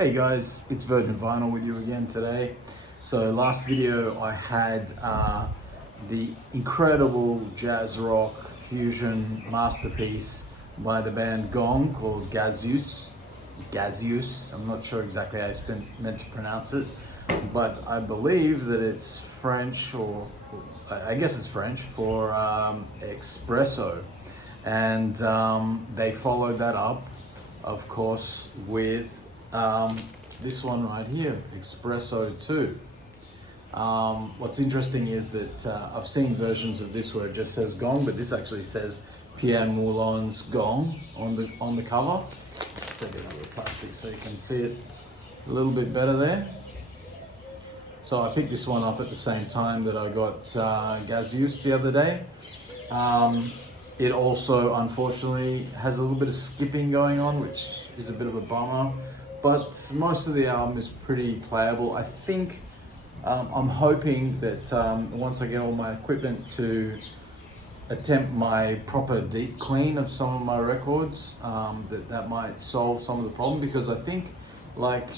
Hey guys, it's Virgin Vinyl with you again today. So last video I had the incredible jazz rock fusion masterpiece by the band GONG called Gazeuse. Gazeuse, I'm not sure exactly how it's been meant to pronounce it, but I believe that it's French, or I guess it's French for Expresso. And they followed that up, of course, with this one right here, Expresso 2. What's interesting is that I've seen versions of this where it just says Gong, but this actually says Pierre Moulin's Gong on the cover. Take it out of the plastic so you can see it a little bit better there. So I picked this one up at the same time that I got Gazeuse the other day. It also, unfortunately, has a little bit of skipping going on, which is a bit of a bummer. But most of the album is pretty playable. I think, I'm hoping that once I get all my equipment to attempt my proper deep clean of some of my records, that might solve some of the problem, because I think like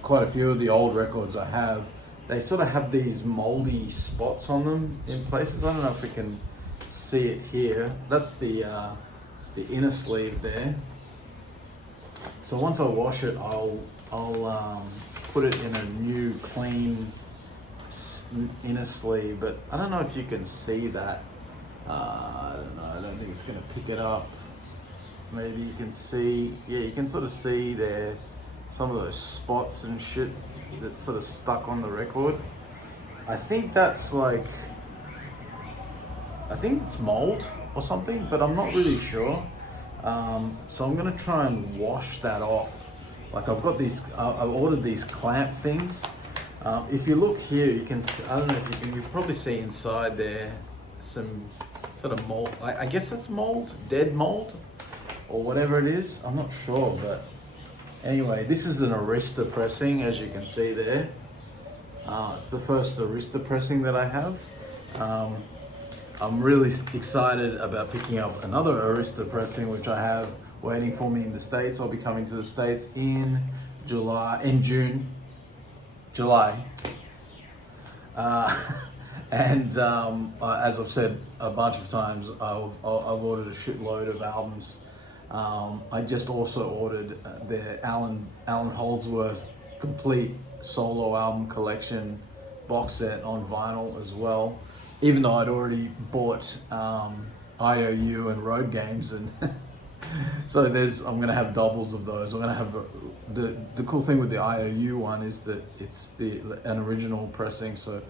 quite a few of the old records I have, they sort of have these moldy spots on them in places. I don't know if we can see it here. That's the inner sleeve there. So once I wash it, I'll put it in a new clean inner sleeve, but I don't know if you can see that. I don't know, I don't think it's going to pick it up. Maybe you can see, yeah, you can sort of see there some of those spots and shit that's sort of stuck on the record. I think that's like, I think it's mold or something, but I'm not really sure. So I'm gonna try and wash that off. Like I've got these, I ordered these clamp things. If you look here, you can, I don't know if you can, you probably see inside there some sort of mold. I guess that's mold, dead mold, or whatever it is. I'm not sure, but anyway, this is an Arista pressing, as you can see there. It's the first Arista pressing that I have. I'm really excited about picking up another Arista pressing, which I have waiting for me in the States. I'll be coming to the States in July. And as I've said a bunch of times, I've ordered a shitload of albums. I just also ordered the Allan Holdsworth complete solo album collection box set on vinyl as well, even though I'd already bought IOU and Road Games, and so I'm gonna have doubles of those. I'm gonna have the cool thing with the IOU one is that it's an original pressing, so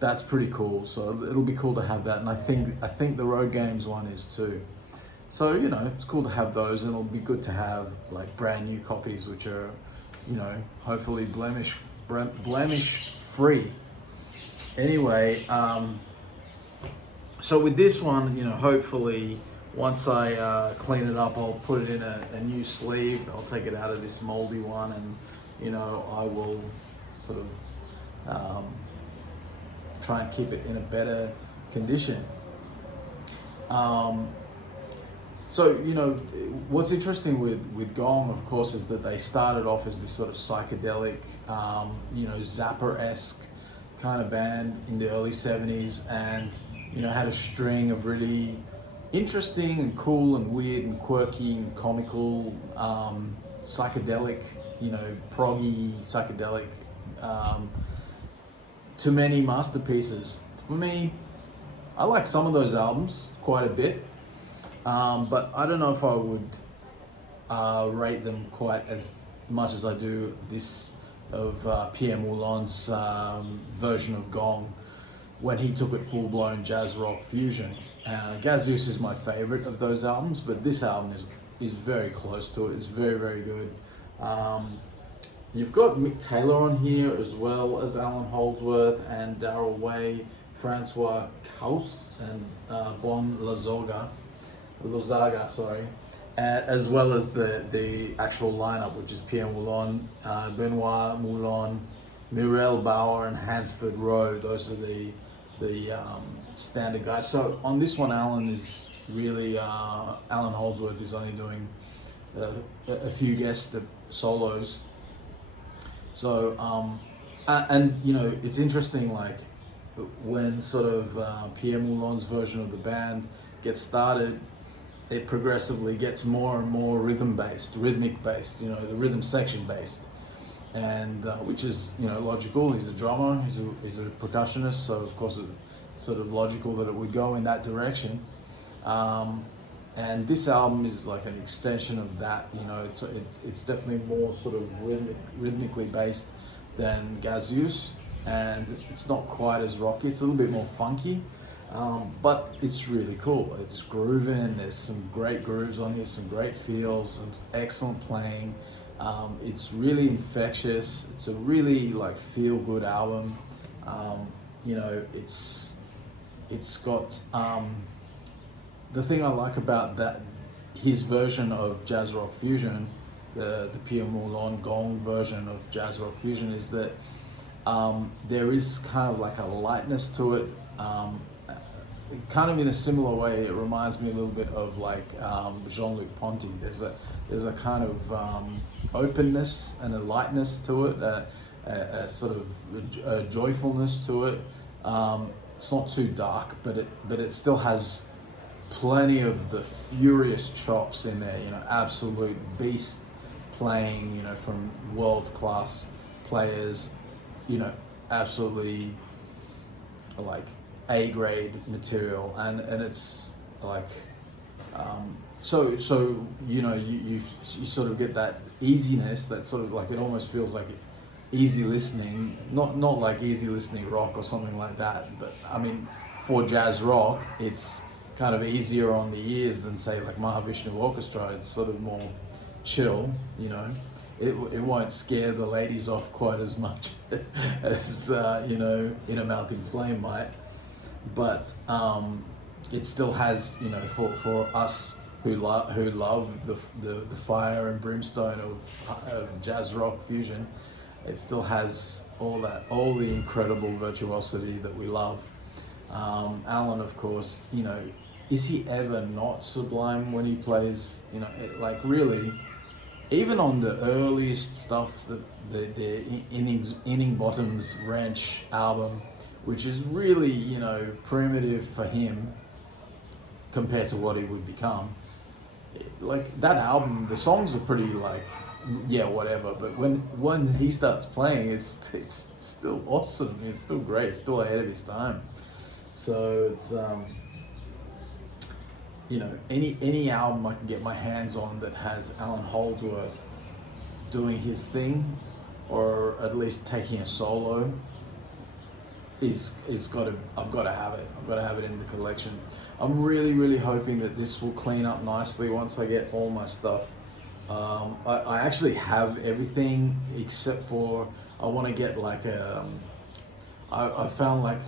that's pretty cool. So it'll be cool to have that, and I think the Road Games one is too. So, you know, it's cool to have those, and it'll be good to have like brand new copies, which are, you know, hopefully blemish free. Anyway, so with this one, you know, hopefully once I clean it up, I'll put it in a new sleeve. I'll take it out of this moldy one, and, you know, I will sort of try and keep it in a better condition. So, you know, what's interesting with Gong, of course, is that they started off as this sort of psychedelic, you know, Zappa-esque kind of band in the early 70s, and, you know, had a string of really interesting and cool and weird and quirky and comical, psychedelic, you know, proggy, psychedelic, to many masterpieces. For me, I like some of those albums quite a bit. But I don't know if I would rate them quite as much as I do this of Pierre Moulin's version of Gong, when he took it full-blown jazz rock fusion. Gazeuse is my favorite of those albums, but this album is very close to it. It's very, very good. You've got Mick Taylor on here, as well as Allan Holdsworth and Darrell Way, Francois Caus, and Bon Lozaga, as well as the actual lineup, which is Pierre Moulin, Benoit Moulin, Muriel Bauer, and Hansford Rowe. Those are the standard guys. So on this one, Allan Holdsworth is only doing a few guest solos. So and you know, it's interesting, like when sort of Pierre Moulon's version of the band gets started, it progressively gets more and more rhythmic based, you know, the rhythm section based, and which is, you know, logical. He's a drummer, he's a percussionist, so of course it's sort of logical that it would go in that direction. And this album is like an extension of that. You know, it's definitely more sort of rhythmically based than Gazeuse, and it's not quite as rocky. It's a little bit more funky, but it's really cool. It's grooving. There's some great grooves on here, some great feels, some excellent playing. It's really infectious. It's a really like feel good album. You know, it's got. The thing I like about that, his version of jazz rock fusion, the Pierre Moulon GONG version of jazz rock fusion, is that there is kind of like a lightness to it. Kind of in a similar way, it reminds me a little bit of like Jean-Luc Ponty. There's a kind of openness and a lightness to it, a sort of a joyfulness to it. It's not too dark, but it still has plenty of the furious chops in there, you know, absolute beast playing, you know, from world-class players, you know, absolutely like A-grade material, and it's like, so you know, you sort of get that easiness, that sort of like, it almost feels like easy listening, not like easy listening rock or something like that, but I mean, for jazz rock, it's kind of easier on the ears than say like Mahavishnu Orchestra. It's sort of more chill, you know. It won't scare the ladies off quite as much as you know, In a Mounting Flame might, but it still has, you know, for us who love the fire and brimstone of jazz rock fusion, it still has all the incredible virtuosity that we love. Allan, of course, you know, is he ever not sublime when he plays? You know, like really, even on the earliest stuff, the Inning Bottoms Wrench album, which is really, you know, primitive for him compared to what he would become. Like that album, the songs are pretty like, yeah, whatever. But when he starts playing, it's still awesome. It's still great. It's still ahead of his time. So it's you know, any album I can get my hands on that has Allan Holdsworth doing his thing, or at least taking a solo, I've got to have it. I've got to have it in the collection. I'm really hoping that this will clean up nicely once I get all my stuff. I actually have everything except for I want to get like I found like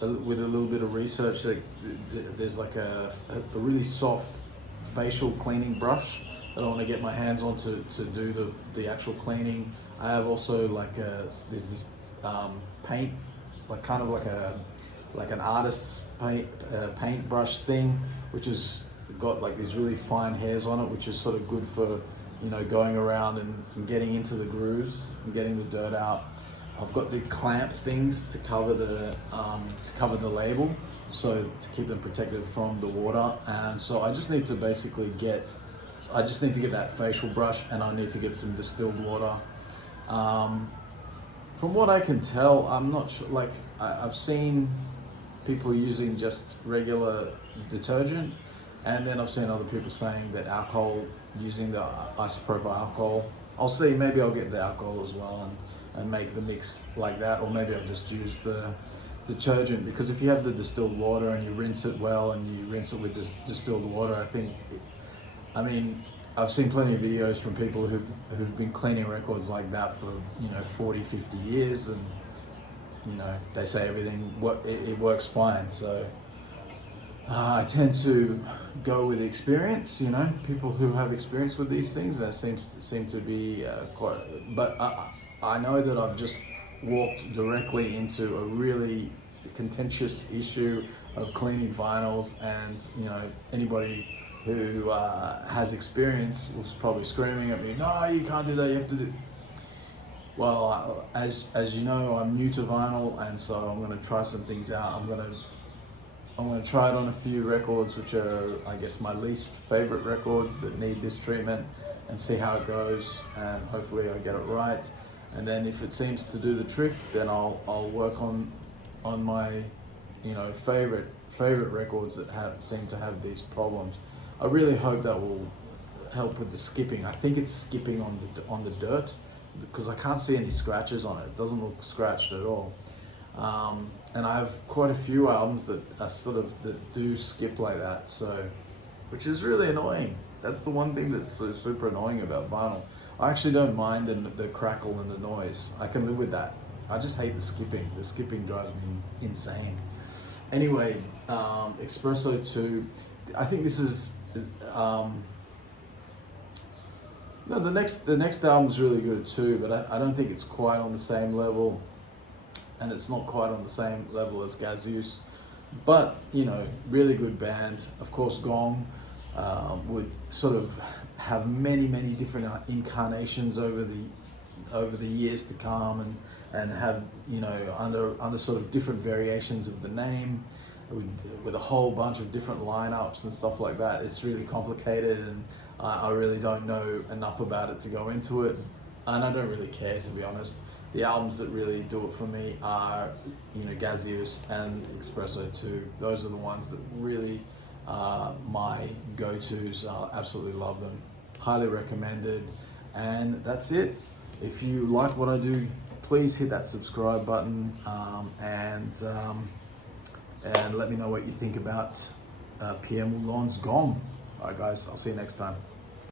with a little bit of research that there's like a really soft facial cleaning brush that I want to get my hands on to do the actual cleaning. I have also like there's this paint, like kind of like an artist's paint brush thing, which has got like these really fine hairs on it, which is sort of good for, you know, going around and getting into the grooves and getting the dirt out. I've got the clamp things to cover the label, so to keep them protected from the water. And so I just need to basically get that facial brush, and I need to get some distilled water. From what I can tell, I'm not sure, like I've seen people using just regular detergent, and then I've seen other people saying that alcohol, using the isopropyl alcohol. I'll see, maybe I'll get the alcohol as well and make the mix like that, or maybe I'll just use the detergent, because if you have the distilled water and you rinse it well and you rinse it with distilled water, I mean, I've seen plenty of videos from people who've been cleaning records like that for, you know, 40, 50 years, and, you know, they say it works fine. So I tend to go with experience, you know, people who have experience with these things. That seem to be quite, but I know that I've just walked directly into a really contentious issue of cleaning vinyls, and, you know, anybody who has experience was probably screaming at me, no, you can't do that, you have to do... Well, as you know, I'm new to vinyl, and so I'm going to try some things out. I'm going to try it on a few records, which are, I guess, my least favorite records that need this treatment, and see how it goes, and hopefully I get it right. And then if it seems to do the trick, then I'll work on my, you know, favorite records that seem to have these problems. I really hope that will help with the skipping. I think it's skipping on the dirt, because I can't see any scratches on it. It doesn't look scratched at all. And I have quite a few albums that are that do skip like that, so, which is really annoying. That's the one thing that's so super annoying about vinyl. I actually don't mind the crackle and the noise. I can live with that. I just hate the skipping. The skipping drives me insane. Anyway, Expresso 2, I think this is, no, the next album's really good too, but I don't think it's quite on the same level, and it's not quite on the same level as Gazeuse, but, you know, really good band. Of course, GONG would sort of have many different incarnations over the years to come, and have, you know, under sort of different variations of the name, with a whole bunch of different lineups and stuff like that. It's really complicated, and I really don't know enough about it to go into it, and I don't really care, to be honest. The albums that really do it for me are, you know, Gazeuse and Expresso 2. Those are the ones that really are my go-tos. I absolutely love them. Highly recommended. And that's it. If you like what I do, please hit that subscribe button, and let me know what you think about Pierre Moulin's GONG. Alright guys, I'll see you next time.